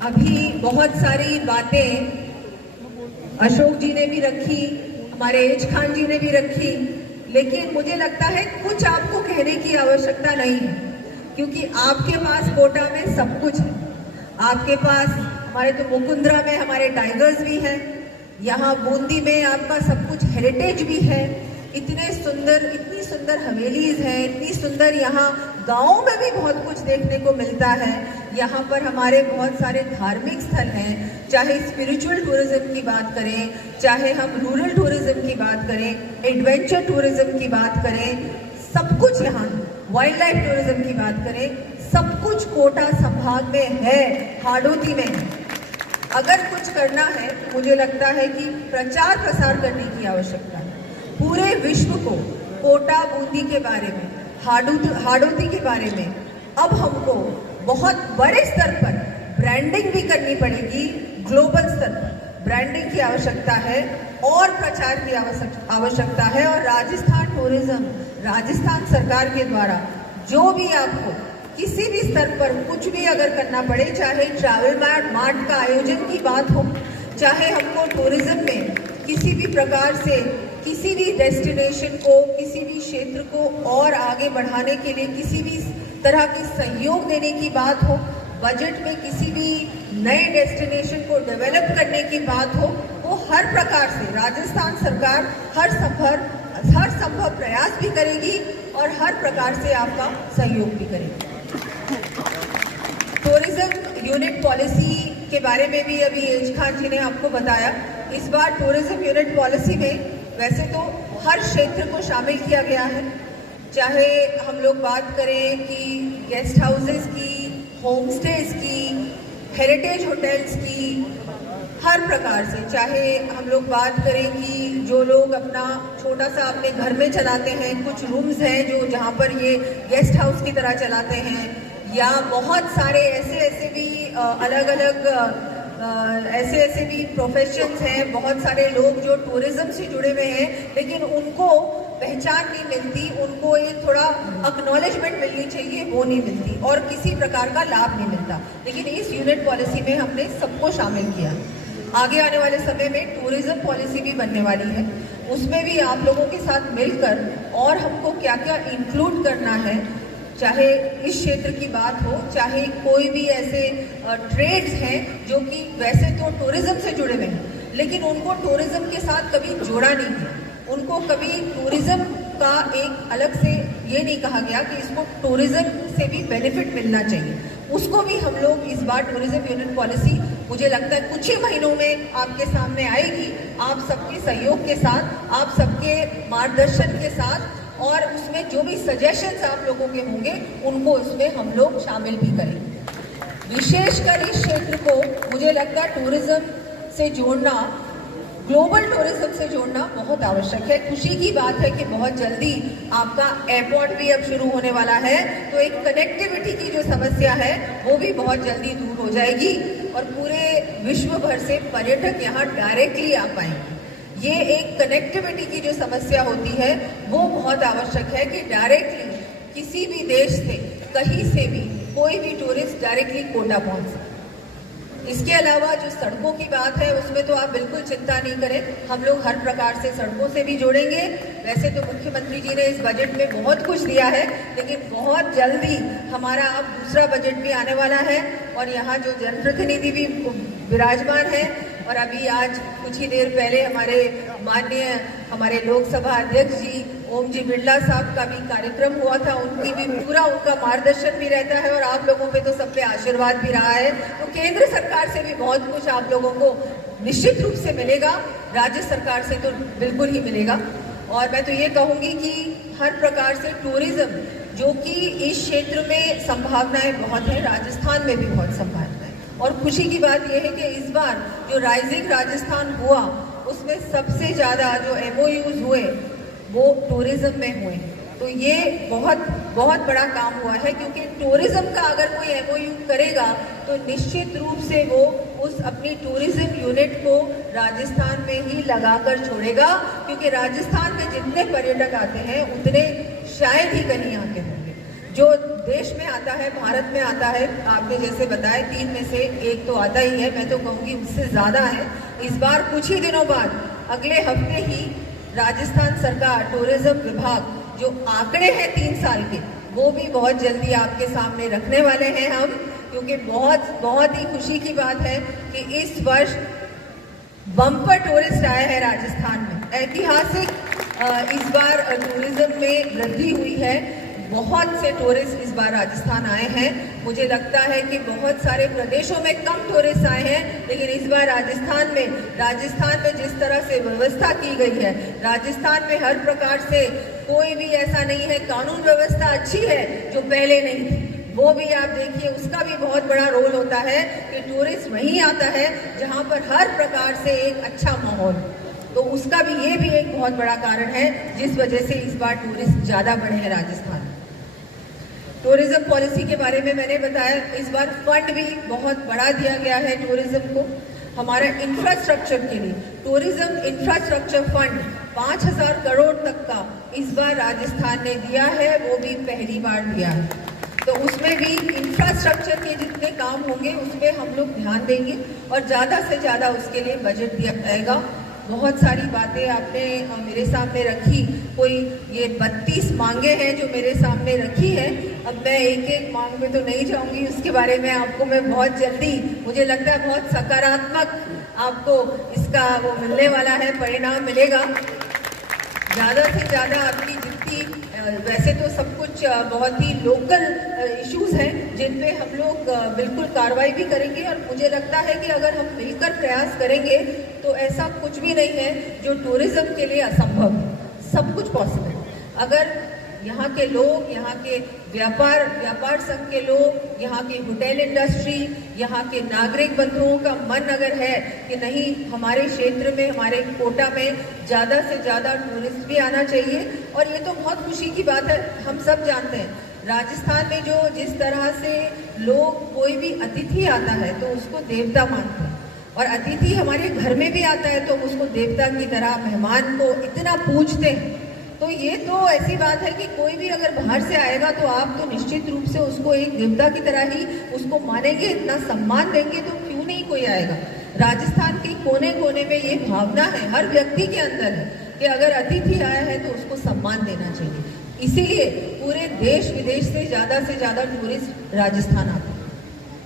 अभी बहुत सारी बातें अशोक जी ने भी रखी, हमारे एज खान जी ने भी रखी, लेकिन मुझे लगता है कुछ आपको कहने की आवश्यकता नहीं है, क्योंकि आपके पास कोटा में सब कुछ है। आपके पास हमारे तो मुकुंदरा में हमारे टाइगर्स भी हैं, यहाँ बूंदी में आपका सब कुछ हेरिटेज भी है, इतनी सुंदर हवेलीज हैं, इतनी सुंदर यहाँ गाँव में भी बहुत कुछ देखने को मिलता है। यहाँ पर हमारे बहुत सारे धार्मिक स्थल हैं, चाहे स्पिरिचुअल टूरिज्म की बात करें, चाहे हम रूरल टूरिज्म की बात करें, एडवेंचर टूरिज्म की बात करें, सब कुछ यहाँ, वाइल्ड लाइफ टूरिज्म की बात करें, सब कुछ कोटा संभाग में है, हाड़ौती में है। अगर कुछ करना है, मुझे लगता है कि प्रचार प्रसार करने की आवश्यकता है। पूरे विश्व को कोटा बूंदी के बारे में, हाड़ौती के बारे में अब हमको बहुत बड़े स्तर पर ब्रांडिंग भी करनी पड़ेगी। ग्लोबल स्तर पर ब्रांडिंग की आवश्यकता है और प्रचार की आवश्यकता है। और राजस्थान टूरिज्म, राजस्थान सरकार के द्वारा जो भी आपको किसी भी स्तर पर कुछ भी अगर करना पड़े, चाहे ट्रैवल मार्ट का आयोजन की बात हो, चाहे हमको टूरिज्म में किसी भी प्रकार से किसी भी डेस्टिनेशन को, किसी भी क्षेत्र को और आगे बढ़ाने के लिए किसी भी तरह की सहयोग देने की बात हो, बजट में किसी भी नए डेस्टिनेशन को डेवलप करने की बात हो, वो हर प्रकार से राजस्थान सरकार हर संभव प्रयास भी करेगी और हर प्रकार से आपका सहयोग भी करेगी। टूरिज्म यूनिट पॉलिसी के बारे में भी अभी एज खान जी ने आपको बताया। इस बार टूरिज्म यूनिट पॉलिसी में वैसे तो हर क्षेत्र को शामिल किया गया है, चाहे हम लोग बात करें कि गेस्ट हाउसेस की, होम स्टेज की, हेरिटेज होटल्स की, हर प्रकार से, चाहे हम लोग बात करें कि जो लोग अपना छोटा सा अपने घर में चलाते हैं, कुछ रूम्स हैं जो जहाँ पर ये गेस्ट हाउस की तरह चलाते हैं, या बहुत सारे ऐसे भी अलग अलग ऐसे भी प्रोफेशंस हैं, बहुत सारे लोग जो टूरिज्म से जुड़े हुए हैं, लेकिन उनको पहचान नहीं मिलती, उनको एक थोड़ा एक्नॉलेजमेंट मिलनी चाहिए, वो नहीं मिलती और किसी प्रकार का लाभ नहीं मिलता। लेकिन इस यूनिट पॉलिसी में हमने सबको शामिल किया। आगे आने वाले समय में टूरिज्म पॉलिसी भी बनने वाली है, उसमें भी आप लोगों के साथ मिलकर और हमको क्या क्या इंक्लूड करना है, चाहे इस क्षेत्र की बात हो, चाहे कोई भी ऐसे ट्रेड्स हैं जो कि वैसे तो टूरिज्म से जुड़े हुए हैं, लेकिन उनको टूरिज्म के साथ कभी जोड़ा नहीं गया, उनको कभी टूरिज्म का एक अलग से ये नहीं कहा गया कि इसको टूरिज्म से भी बेनिफिट मिलना चाहिए, उसको भी हम लोग इस बार टूरिज्म यूनिट पॉलिसी मुझे लगता है कुछ ही महीनों में आपके सामने आएगी, आप सबके सहयोग के साथ, आप सबके मार्गदर्शन के साथ, और उसमें जो भी सजेशंस आप लोगों के होंगे उनको उसमें हम लोग शामिल भी करेंगे। विशेषकर इस क्षेत्र को मुझे लगता है टूरिज्म से जोड़ना, ग्लोबल टूरिज्म से जोड़ना बहुत आवश्यक है। खुशी की बात है कि बहुत जल्दी आपका एयरपोर्ट भी अब शुरू होने वाला है, तो एक कनेक्टिविटी की जो समस्या है वो भी बहुत जल्दी दूर हो जाएगी और पूरे विश्व भर से पर्यटक यहाँ डायरेक्टली आ पाएंगे। ये एक कनेक्टिविटी की जो समस्या होती है वो बहुत आवश्यक है कि डायरेक्टली किसी भी देश से, कहीं से भी कोई भी टूरिस्ट डायरेक्टली कोटा पहुंच सके। इसके अलावा जो सड़कों की बात है उसमें तो आप बिल्कुल चिंता नहीं करें, हम लोग हर प्रकार से सड़कों से भी जोड़ेंगे। वैसे तो मुख्यमंत्री जी ने इस बजट में बहुत कुछ दिया है, लेकिन बहुत जल्दी हमारा अब दूसरा बजट भी आने वाला है और यहाँ जो जनप्रतिनिधि भी विराजमान है, और अभी आज कुछ ही देर पहले हमारे लोकसभा अध्यक्ष जी ओम जी बिरला साहब का भी कार्यक्रम हुआ था, उनकी भी पूरा उनका मार्गदर्शन भी रहता है और आप लोगों पे तो सब पे आशीर्वाद भी रहा है। तो केंद्र सरकार से भी बहुत कुछ आप लोगों को निश्चित रूप से मिलेगा, राज्य सरकार से तो बिल्कुल ही मिलेगा। और मैं तो ये कहूँगी कि हर प्रकार से टूरिज्म, जो कि इस क्षेत्र में संभावनाएं बहुत है, राजस्थान में भी बहुत संभावनाएं, और खुशी की बात यह है कि इस बार जो राइजिंग राजस्थान हुआ उसमें सबसे ज़्यादा जो MOUs हुए वो टूरिज्म में हुए। तो ये बहुत बड़ा काम हुआ है, क्योंकि टूरिज्म का अगर कोई MOU करेगा तो निश्चित रूप से वो उस अपनी टूरिज्म यूनिट को राजस्थान में ही लगाकर छोड़ेगा, क्योंकि राजस्थान में जितने पर्यटक आते हैं उतने शायद ही कहीं आते होंगे। जो देश में आता है, भारत में आता है, आपने जैसे बताया 3 में से 1 तो आता ही है, मैं तो कहूँगी उससे ज़्यादा है। इस बार कुछ ही दिनों बाद अगले हफ्ते ही राजस्थान सरकार टूरिज्म विभाग जो आंकड़े हैं 3 साल के, वो भी बहुत जल्दी आपके सामने रखने वाले हैं हम, क्योंकि बहुत ही खुशी की बात है कि इस वर्ष बम्पर टूरिस्ट आए हैं राजस्थान में। ऐतिहासिक इस बार टूरिज्म में वृद्धि हुई है। बहुत से टूरिस्ट इस बार राजस्थान आए हैं। मुझे लगता है कि बहुत सारे प्रदेशों में कम टूरिस्ट आए हैं, लेकिन इस बार राजस्थान में जिस तरह से व्यवस्था की गई है, राजस्थान में हर प्रकार से कोई भी ऐसा नहीं है, कानून व्यवस्था अच्छी है जो पहले नहीं थी, वो भी आप देखिए, उसका भी बहुत बड़ा रोल होता है कि टूरिस्ट वहीं आता है जहां पर हर प्रकार से एक अच्छा माहौल, तो उसका भी ये भी एक बहुत बड़ा कारण है जिस वजह से इस बार टूरिस्ट ज़्यादा बढ़े हैं राजस्थान। टूरिज्म पॉलिसी के बारे में मैंने बताया, इस बार फंड भी बहुत बड़ा दिया गया है टूरिज्म को। हमारा इंफ्रास्ट्रक्चर के लिए टूरिज्म इंफ्रास्ट्रक्चर फंड 5,000 करोड़ तक का इस बार राजस्थान ने दिया है, वो भी पहली बार दिया है। तो उसमें भी इंफ्रास्ट्रक्चर के जितने काम होंगे उसमें हम लोग ध्यान देंगे और ज़्यादा से ज़्यादा उसके लिए बजट दिया जाएगा। बहुत सारी बातें आपने मेरे सामने रखी, कोई ये 32 मांगे हैं जो मेरे सामने रखी है। अब मैं एक मांग में तो नहीं जाऊंगी, उसके बारे में आपको मैं बहुत जल्दी, मुझे लगता है बहुत सकारात्मक आपको इसका वो मिलने वाला है, परिणाम मिलेगा। ज़्यादा से ज़्यादा आपकी जितनी, वैसे तो सब कुछ बहुत ही लोकल इश्यूज हैं जिन पे हम लोग बिल्कुल कार्रवाई भी करेंगे, और मुझे लगता है कि अगर हम मिलकर प्रयास करेंगे तो ऐसा कुछ भी नहीं है जो टूरिज्म के लिए असंभव है, सब कुछ पॉसिबल है। अगर यहाँ के लोग, यहाँ के व्यापार संघ के लोग, यहाँ की होटल इंडस्ट्री, यहाँ के नागरिक बंधुओं का मन अगर है कि नहीं, हमारे क्षेत्र में, हमारे कोटा में ज़्यादा से ज़्यादा टूरिस्ट भी आना चाहिए, और ये तो बहुत खुशी की बात है। हम सब जानते हैं राजस्थान में जो जिस तरह से लोग, कोई भी अतिथि आता है तो उसको देवता मानते हैं, और अतिथि हमारे घर में भी आता है तो उसको देवता की तरह, मेहमान को इतना पूजते हैं। तो ये तो ऐसी बात है कि कोई भी अगर बाहर से आएगा तो आप तो निश्चित रूप से उसको एक देवता की तरह ही उसको मानेंगे, इतना सम्मान देंगे, तो क्यों नहीं कोई आएगा। राजस्थान के कोने कोने में ये भावना है, हर व्यक्ति के अंदर है कि अगर अतिथि आया है तो उसको सम्मान देना चाहिए। इसीलिए पूरे देश विदेश से ज़्यादा टूरिस्ट राजस्थान आते हैं।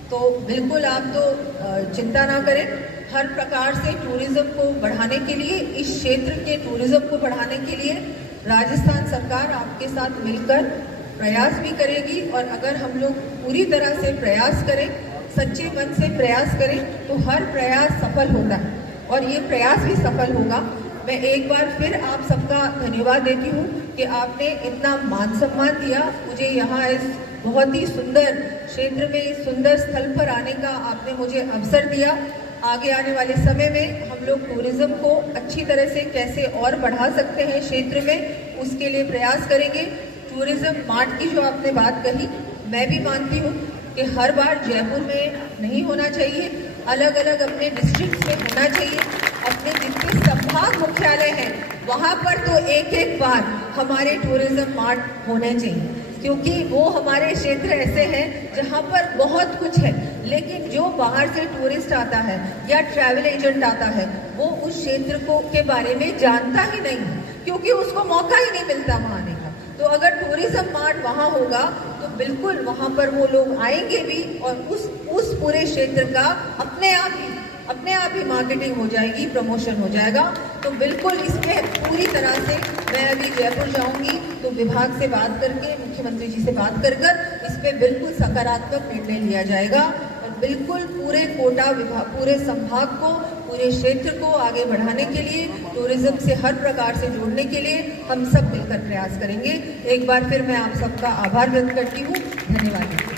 तो बिल्कुल आप तो चिंता ना करें, हर प्रकार से टूरिज्म को बढ़ाने के लिए, इस क्षेत्र के टूरिज्म को बढ़ाने के लिए राजस्थान सरकार आपके साथ मिलकर प्रयास भी करेगी, और अगर हम लोग पूरी तरह से प्रयास करें, सच्चे मन से प्रयास करें, तो हर प्रयास सफल होता है, और ये प्रयास भी सफल होगा। मैं एक बार फिर आप सबका धन्यवाद देती हूँ कि आपने इतना मान सम्मान दिया मुझे, यहाँ इस बहुत ही सुंदर क्षेत्र में, इस सुंदर स्थल पर आने का आपने मुझे अवसर दिया। आगे आने वाले समय में हम लोग टूरिज्म को अच्छी तरह से कैसे और बढ़ा सकते हैं क्षेत्र में, उसके लिए प्रयास करेंगे। टूरिज्म मार्ट की जो आपने बात कही, मैं भी मानती हूँ कि हर बार जयपुर में नहीं होना चाहिए, अलग अलग अपने डिस्ट्रिक्ट में होना चाहिए। अपने जितने संभाग मुख्यालय हैं वहाँ पर तो एक बार हमारे टूरिज्म मार्ट होने चाहिए, क्योंकि वो हमारे क्षेत्र ऐसे हैं जहाँ पर बहुत कुछ है, लेकिन जो बाहर से टूरिस्ट आता है या ट्रैवल एजेंट आता है वो उस क्षेत्र को के बारे में जानता ही नहीं है, क्योंकि उसको मौका ही नहीं मिलता वहाँ आने का। तो अगर टूरिज्म मार्ट वहाँ होगा तो बिल्कुल वहाँ पर वो लोग आएंगे भी, और उस पूरे क्षेत्र का अपने आप ही मार्केटिंग हो जाएगी, प्रमोशन हो जाएगा। तो बिल्कुल इसमें पूरी तरह से मैं अभी जयपुर जाऊंगी तो विभाग से बात करके, मुख्यमंत्री जी से बात कर इस पे बिल्कुल सकारात्मक निर्णय लिया जाएगा, और बिल्कुल पूरे कोटा विभाग, पूरे संभाग को, पूरे क्षेत्र को आगे बढ़ाने के लिए, टूरिज्म से हर प्रकार से जोड़ने के लिए हम सब मिलकर प्रयास करेंगे। एक बार फिर मैं आप सबका आभार व्यक्त करती हूँ। धन्यवाद।